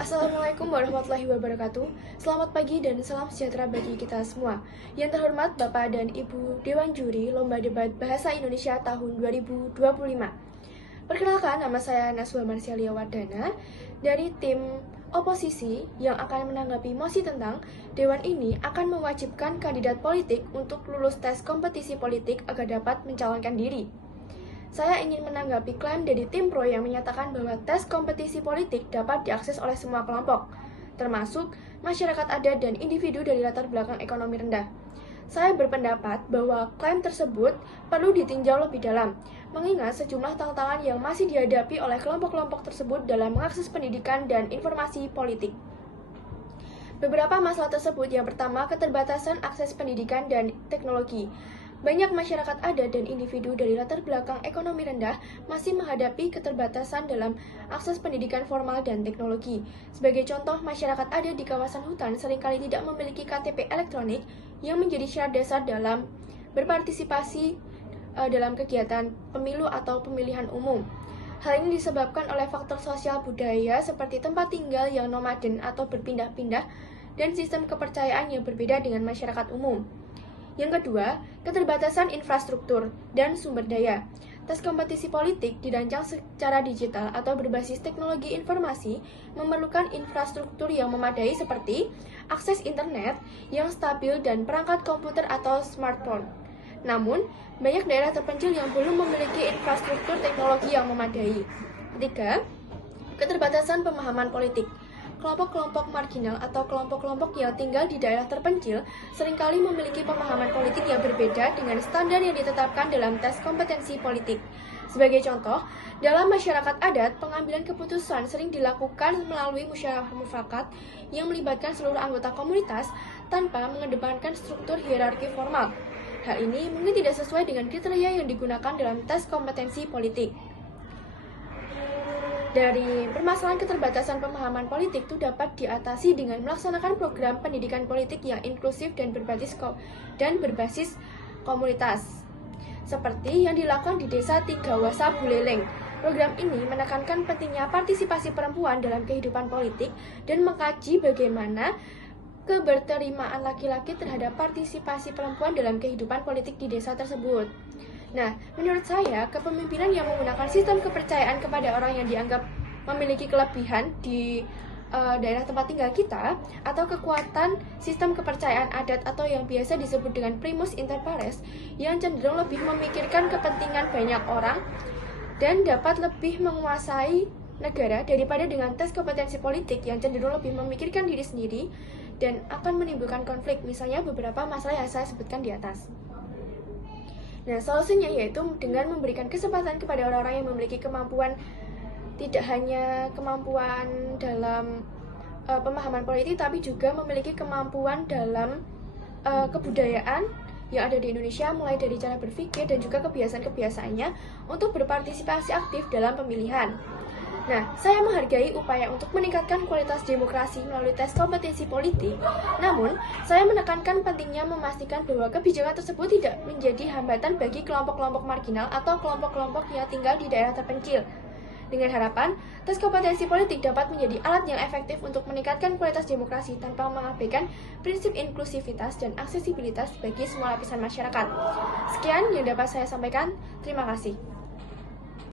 Assalamualaikum warahmatullahi wabarakatuh. Selamat pagi dan salam sejahtera bagi kita semua. Yang terhormat Bapak dan Ibu Dewan Juri Lomba Debat Bahasa Indonesia tahun 2025. Perkenalkan, nama saya Naswa Marsialia Wardana dari tim oposisi yang akan menanggapi mosi tentang Dewan ini akan mewajibkan kandidat politik untuk lulus tes kompetisi politik agar dapat mencalonkan diri. Saya ingin menanggapi klaim dari tim pro yang menyatakan bahwa tes kompetisi politik dapat diakses oleh semua kelompok, termasuk masyarakat adat dan individu dari latar belakang ekonomi rendah. Saya berpendapat bahwa klaim tersebut perlu ditinjau lebih dalam, mengingat sejumlah tantangan yang masih dihadapi oleh kelompok-kelompok tersebut dalam mengakses pendidikan dan informasi politik. Beberapa masalah tersebut, yang pertama, keterbatasan akses pendidikan dan teknologi. Banyak masyarakat adat dan individu dari latar belakang ekonomi rendah masih menghadapi keterbatasan dalam akses pendidikan formal dan teknologi. Sebagai contoh, masyarakat adat di kawasan hutan seringkali tidak memiliki KTP elektronik yang menjadi syarat dasar dalam berpartisipasi dalam kegiatan pemilu atau pemilihan umum. Hal ini disebabkan oleh faktor sosial budaya seperti tempat tinggal yang nomaden atau berpindah-pindah dan sistem kepercayaan yang berbeda dengan masyarakat umum. Yang kedua, keterbatasan infrastruktur dan sumber daya. Tes kompetisi politik dirancang secara digital atau berbasis teknologi informasi memerlukan infrastruktur yang memadai seperti akses internet yang stabil dan perangkat komputer atau smartphone. Namun, banyak daerah terpencil yang belum memiliki infrastruktur teknologi yang memadai. Ketiga, keterbatasan pemahaman politik. Kelompok-kelompok marginal atau kelompok-kelompok yang tinggal di daerah terpencil seringkali memiliki pemahaman politik yang berbeda dengan standar yang ditetapkan dalam tes kompetensi politik. Sebagai contoh, dalam masyarakat adat, pengambilan keputusan sering dilakukan melalui musyawarah mufakat yang melibatkan seluruh anggota komunitas tanpa mengedepankan struktur hierarki formal. Hal ini mungkin tidak sesuai dengan kriteria yang digunakan dalam tes kompetensi politik. Dari permasalahan keterbatasan pemahaman politik itu dapat diatasi dengan melaksanakan program pendidikan politik yang inklusif dan berbasis komunitas, seperti yang dilakukan di Desa Tigawasa Buleleng. Program ini menekankan pentingnya partisipasi perempuan dalam kehidupan politik dan mengkaji bagaimana keberterimaan laki-laki terhadap partisipasi perempuan dalam kehidupan politik di desa tersebut. Nah, menurut saya, kepemimpinan yang menggunakan sistem kepercayaan kepada orang yang dianggap memiliki kelebihan di daerah tempat tinggal kita, atau kekuatan sistem kepercayaan adat atau yang biasa disebut dengan primus inter pares, yang cenderung lebih memikirkan kepentingan banyak orang dan dapat lebih menguasai negara daripada dengan tes kompetensi politik yang cenderung lebih memikirkan diri sendiri dan akan menimbulkan konflik, misalnya beberapa masalah yang saya sebutkan di atas. Nah, solusinya yaitu dengan memberikan kesempatan kepada orang-orang yang memiliki kemampuan, tidak hanya kemampuan dalam pemahaman politik, tapi juga memiliki kemampuan dalam kebudayaan yang ada di Indonesia, mulai dari cara berpikir dan juga kebiasaan-kebiasaannya untuk berpartisipasi aktif dalam pemilihan. Nah, saya menghargai upaya untuk meningkatkan kualitas demokrasi melalui tes kompetensi politik. Namun, saya menekankan pentingnya memastikan bahwa kebijakan tersebut tidak menjadi hambatan bagi kelompok-kelompok marginal atau kelompok-kelompok yang tinggal di daerah terpencil. Dengan harapan, tes kompetensi politik dapat menjadi alat yang efektif untuk meningkatkan kualitas demokrasi tanpa mengabaikan prinsip inklusivitas dan aksesibilitas bagi semua lapisan masyarakat. Sekian yang dapat saya sampaikan. Terima kasih.